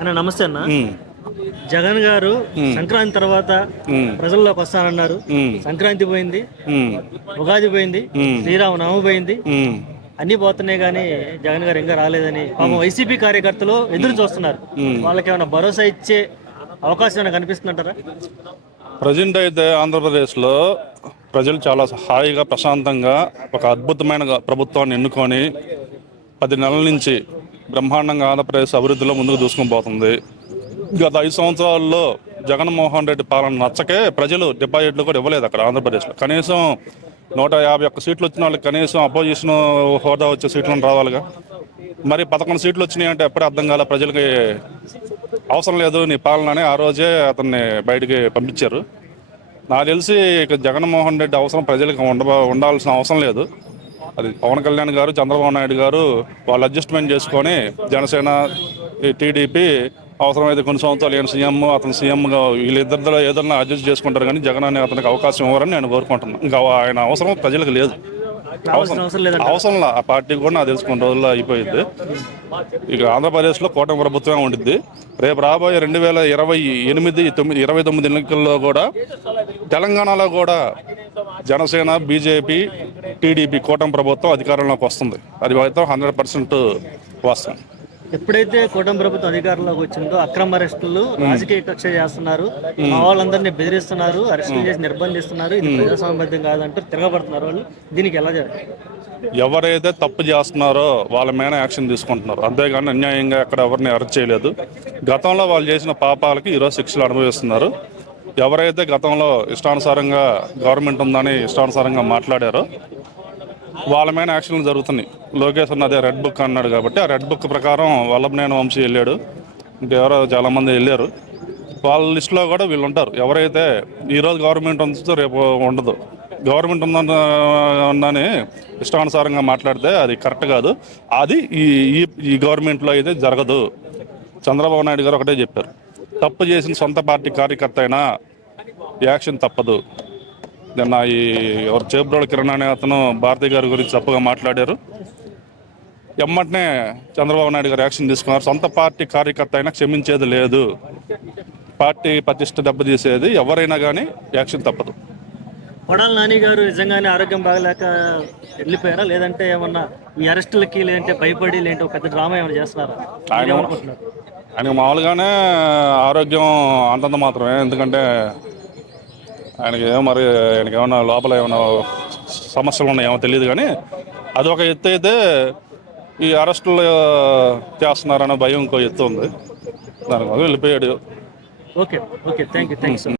అన్న నమస్తే అన్న. ఉమ్, జగన్ గారు ఉమ్, సంక్రాంతి తర్వాత ఉమ్, ప్రజల్లోకి వస్తానన్నారు. ఉమ్, సంక్రాంతి పోయింది, ఉమ్, ఉగాది పోయింది, ఉమ్, శ్రీరామనవమి పోయింది, ఉమ్, అన్నీ పోతున్నాయి కానీ జగన్ గారు ఇంకా రాలేదని పాపం ఉమ్, వైసీపీ కార్యకర్తలు ఎదురు ఉమ్, చూస్తున్నారు. ఉమ్. వాళ్ళకి ఏమైనా భరోసా ఇచ్చే అవకాశం ఏమైనా కనిపిస్తుందంటారా? ప్రజెంట్ అయితే ఆంధ్రప్రదేశ్లో ప్రజలు చాలా హాయిగా ప్రశాంతంగా ఒక అద్భుతమైన ప్రభుత్వాన్ని ఎన్నుకొని 10 నెలల నుంచి బ్రహ్మాండంగా ఆంధ్రప్రదేశ్ అభివృద్ధిలో ముందుకు దూసుకొని పోతుంది. గత 5 సంవత్సరాల్లో జగన్మోహన్ రెడ్డి పాలన నచ్చకే ప్రజలు డిపాజిట్లు కూడా ఇవ్వలేదు అక్కడ ఆంధ్రప్రదేశ్లో. కనీసం 151 సీట్లు వచ్చిన వాళ్ళకి కనీసం అపోజిషన్ హోదా వచ్చే సీట్లు రావాలిగా. మరి 11 సీట్లు వచ్చినాయి అంటే ఎప్పుడే అర్థం కాల ప్రజలకి. అవసరం లేదు నీ పాలన అని ఆ రోజే అతన్ని బయటికి పంపించారు. నాకు తెలిసి ఇక జగన్మోహన్ రెడ్డి అవసరం ప్రజలకు ఉండాల్సిన అవసరం లేదు. అది పవన్ కళ్యాణ్ గారు, చంద్రబాబు నాయుడు గారు వాళ్ళు అడ్జస్ట్మెంట్ చేసుకొని జనసేన, ఈ టీడీపీ అవసరమైతే కొన్ని సంవత్సరాలు ఈయన సీఎం, అతను సీఎంగా వీళ్ళిద్దరిలో ఏదన్నా అడ్జస్ట్ చేసుకుంటారు. కానీ జగన్ అనే అతనికి అవకాశం ఇవ్వరని నేను కోరుకుంటున్నాను. ఇంకా ఆయన అవసరం ప్రజలకు లేదు. రావాల్సిన అవసరం లేదంటారా? అవసరంలా ఆ పార్టీ కూడా నాకు తెలుసు కొన్ని రోజుల్లో అయిపోయింది. ఇక ఆంధ్రప్రదేశ్లో కూటమి ప్రభుత్వమే ఉండిద్ది. రేపు రాబోయే 2028-29 ఎన్నికల్లో కూడా తెలంగాణలో కూడా జనసేన, బీజేపీ, టీడీపీ కూటమి ప్రభుత్వం అధికారంలోకి వస్తుంది. అది అయితే 100% వస్తుంది. ఎప్పుడైతే కూటమి ప్రభుత్వం అధికారంలోకి వచ్చిందో అక్రమ అరెస్టులు, రాజకీయ కక్ష చేస్తున్నారు, మా వాళ్ళందరినీ బెదిరిస్తున్నారు, అరెస్టులు చేసి నిర్బంధిస్తున్నారు, ఇది ప్రజాస్వామ్యం కాదంటూ తిరగబడుతున్నారు వాళ్ళు. దీనికి ఎలా జరుగుతుంది? ఎవరైతే తప్పు చేస్తున్నారో వాళ్ళ మీద యాక్షన్ తీసుకుంటున్నారు. అంతేగాని అన్యాయంగా ఎక్కడ ఎవరిని అరెస్ట్ చేయలేదు. గతంలో వాళ్ళు చేసిన పాపాలకి ఈరోజు శిక్షలు అనుభవిస్తున్నారు. ఎవరైతే గతంలో ఇష్టానుసారంగా గవర్నమెంట్ ఉందని ఇష్టానుసారంగా మాట్లాడారో వాళ్ళ మీద యాక్షన్లు జరుగుతున్నాయి. లోకేష్ అన్న అదే రెడ్ బుక్ అన్నాడు కాబట్టి ఆ రెడ్ బుక్ ప్రకారం వల్లభనేని వంశీ వెళ్ళాడు, ఇంకెవరో చాలామంది వెళ్ళారు. వాళ్ళ లిస్టులో కూడా వీళ్ళు ఉంటారు. ఎవరైతే ఈరోజు గవర్నమెంట్ ఉంచుతో రేపు ఉండదు. గవర్నమెంట్ ఉందని ఇష్టానుసారంగా మాట్లాడితే అది కరెక్ట్ కాదు. అది ఈ ఈ గవర్నమెంట్లో అయితే జరగదు. చంద్రబాబు నాయుడు గారు ఒకటే చెప్పారు, తప్పు చేసిన సొంత పార్టీ కార్యకర్త అయినా యాక్షన్ తప్పదు. నిన్న ఎవరు చేబ్రోళ్ళ కిరణ్ అనే అతను భారతి గారి గురించి తప్పుగా మాట్లాడారు. ఎమ్మటనే చంద్రబాబు నాయుడు గారు యాక్షన్ తీసుకున్నారు. సొంత పార్టీ కార్యకర్త అయినా క్షమించేది లేదు. పార్టీ ప్రతిష్ట దెబ్బతీసేది ఎవరైనా కానీ యాక్షన్ తప్పదు. కొడాలి నాని గారు నిజంగానే ఆరోగ్యం బాగలేక వెళ్ళిపోయారా, లేదంటే ఏమన్నా ఈ అరెస్టులకి లేదంటే భయపడి లేదంటే ఒక పెద్ద డ్రామా ఏమైనా చేస్తున్నారా? ఆయనకు మామూలుగానే ఆరోగ్యం అంతంత మాత్రమే. ఎందుకంటే ఆయనకి ఏమైనా లోపల ఏమైనా సమస్యలు ఉన్నాయేమో తెలియదు. కానీ అదొక ఎత్తు అయితే ఈ అరెస్టులు చేస్తున్నారన్న భయం ఇంకో ఎత్తు ఉంది. దానివల్ల వెళ్ళిపోయాడు. Okay okay, thank you so much.